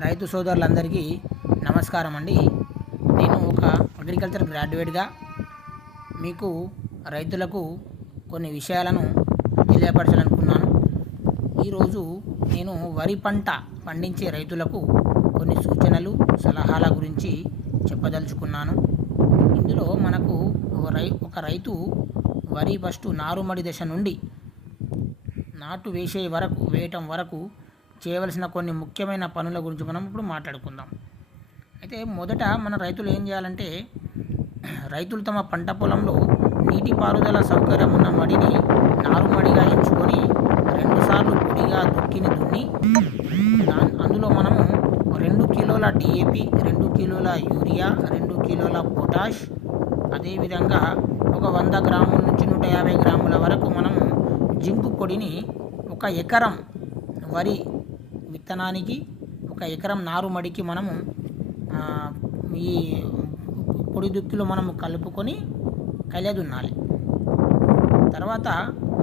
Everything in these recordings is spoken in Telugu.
రైతు సోదరులందరికీ నమస్కారం అండి. నేను ఒక అగ్రికల్చర్ గ్రాడ్యుయేట్గా మీకు రైతులకు కొన్ని విషయాలను తెలియపరచాలనుకున్నాను. ఈరోజు నేను వరి పంట పండించే రైతులకు కొన్ని సూచనలు సలహాల గురించి చెప్పదలుచుకున్నాను. ఇందులో మనకు ఒక రైతు వరి ఫస్ట్ నారుమడి దశ నుండి నాటు వేయటం వరకు చేయవలసిన కొన్ని ముఖ్యమైన పనుల గురించి మనం ఇప్పుడు మాట్లాడుకుందాం. అయితే మొదట మన రైతులు ఏం చేయాలంటే, రైతులు తమ పంట పొలంలో నీటిపారుదల సౌకర్యం ఉన్న మడిని నారుమడిగా ఎంచుకొని 2 సార్లు పొడిగా దున్ని అందులో మనము 2 కిలోల డిఏపి, 2 కిలోల యూరియా, 2 కిలోల పొటాష్, అదేవిధంగా ఒక 100 గ్రాముల నుంచి 150 గ్రాముల వరకు మనము జింకు పొడిని 1 ఎకరం వరి విత్తనానికి 1 ఎకరం నారుమడికి మనము ఈ పొడి దుక్కిలో మనము కలుపుకొని కలియదున్నాలి. తర్వాత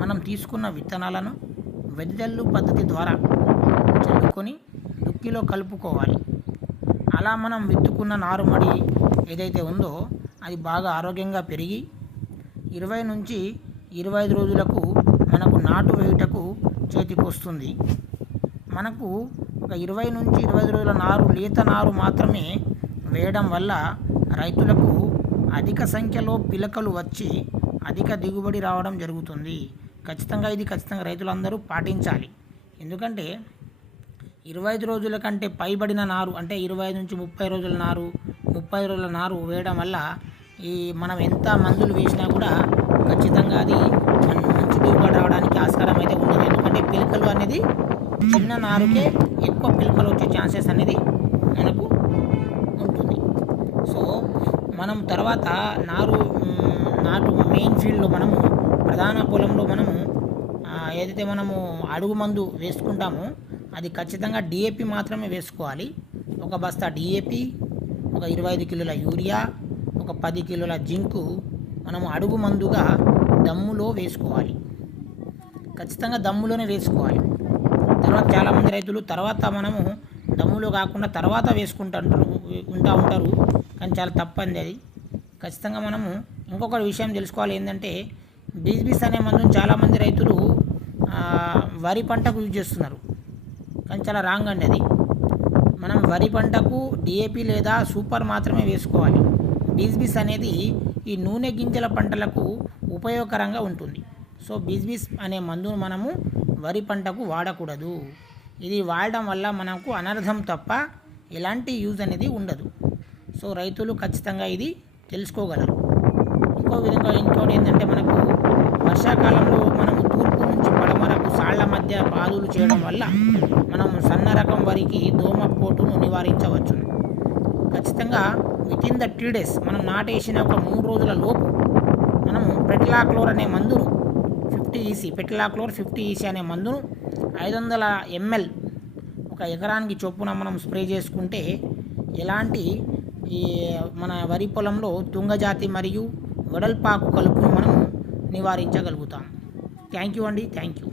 మనం తీసుకున్న విత్తనాలను వెదజల్లు పద్ధతి ద్వారా చల్లుకొని దుక్కిలో కలుపుకోవాలి. అలా మనం విత్తుకున్న నారుమడి ఏదైతే ఉందో అది బాగా ఆరోగ్యంగా పెరిగి 20 నుంచి 25 రోజులకు మనకు నాటు వేయుటకు చేతికి వస్తుంది. మనకు ఒక 20 నుంచి 25 రోజుల లేత నారు మాత్రమే వేయడం వల్ల రైతులకు అధిక సంఖ్యలో పిలకలు వచ్చి అధిక దిగుబడి రావడం జరుగుతుంది. ఖచ్చితంగా రైతులందరూ పాటించాలి. ఎందుకంటే 25 రోజుల కంటే పైబడిన నారు, అంటే 25 నుంచి 30 రోజుల నారు, 30 రోజుల నారు వేయడం వల్ల మనం ఎంత మందులు వేసినా కూడా ఖచ్చితంగా అది మంచి దిగుబడి రావడానికి ఆస్కారం అయితే ఉండదు. ఎందుకంటే పిలకలు అనేది చిన్న నారుకే ఎక్కువ పిలకలు వచ్చే ఛాన్సెస్ అనేది మనకు ఉంటుంది. సో మనం తర్వాత నాటు మెయిన్ ఫీల్డ్లో మనము ప్రధాన పొలంలో మనము ఏదైతే మనము అడుగు మందు వేసుకుంటామో అది ఖచ్చితంగా డిఏపి మాత్రమే వేసుకోవాలి. 1 బస్తా డిఏపి, ఒక 25 కిలోల యూరియా, ఒక 10 కిలోల జింకు మనము అడుగు మందుగా దమ్ములో వేసుకోవాలి. ఖచ్చితంగా దమ్ములోనే వేసుకోవాలి. తర్వాత చాలామంది రైతులు తర్వాత మనము దమ్ములో కాకుండా తర్వాత వేసుకుంటూ ఉంటారు, కానీ చాలా తప్పండి అది. ఖచ్చితంగా మనము ఇంకొక విషయం తెలుసుకోవాలి. ఏంటంటే బీస్ అనే మందుని చాలామంది రైతులు వరి పంటకు యూజ్ చేస్తున్నారు, కానీ చాలా రాంగ్ అండి అది. మనం వరి పంటకు డిఏపి లేదా సూపర్ మాత్రమే వేసుకోవాలి. బీస్ అనేది ఈ నూనె గింజల పంటలకు ఉపయోగకరంగా ఉంటుంది. సో బీస్ అనే మందును మనము వరి పంటకు వాడకూడదు. ఇది వాడడం వల్ల మనకు అనర్థం తప్ప ఎలాంటి యూజ్ అనేది ఉండదు. సో రైతులు ఖచ్చితంగా ఇది తెలుసుకోగలరు. ఇంకోటి ఏంటంటే, మనకు వర్షాకాలంలో మనము తూర్పు నుంచి పడమరకు సాళ్ల మధ్య పాదులు చేయడం వల్ల మనము సన్న రకం వరికి దోమపోటును నివారించవచ్చు. ఖచ్చితంగా వితిన్ ద 3 days మనం నాటేసిన ఒక 3 రోజుల లోపు మనము పెటలాక్లోర్ అనే మందును 50 EC అనే మందును 500 ml 1 ఎకరానికి చొప్పున మనం స్ప్రే చేసుకుంటే ఎలాంటి మన వరి పొలంలో తుంగజాతి మరియు వెడల్పాకు కలుపును మనం నివారించగలుగుతాం. థ్యాంక్ యూ అండి. Thank you.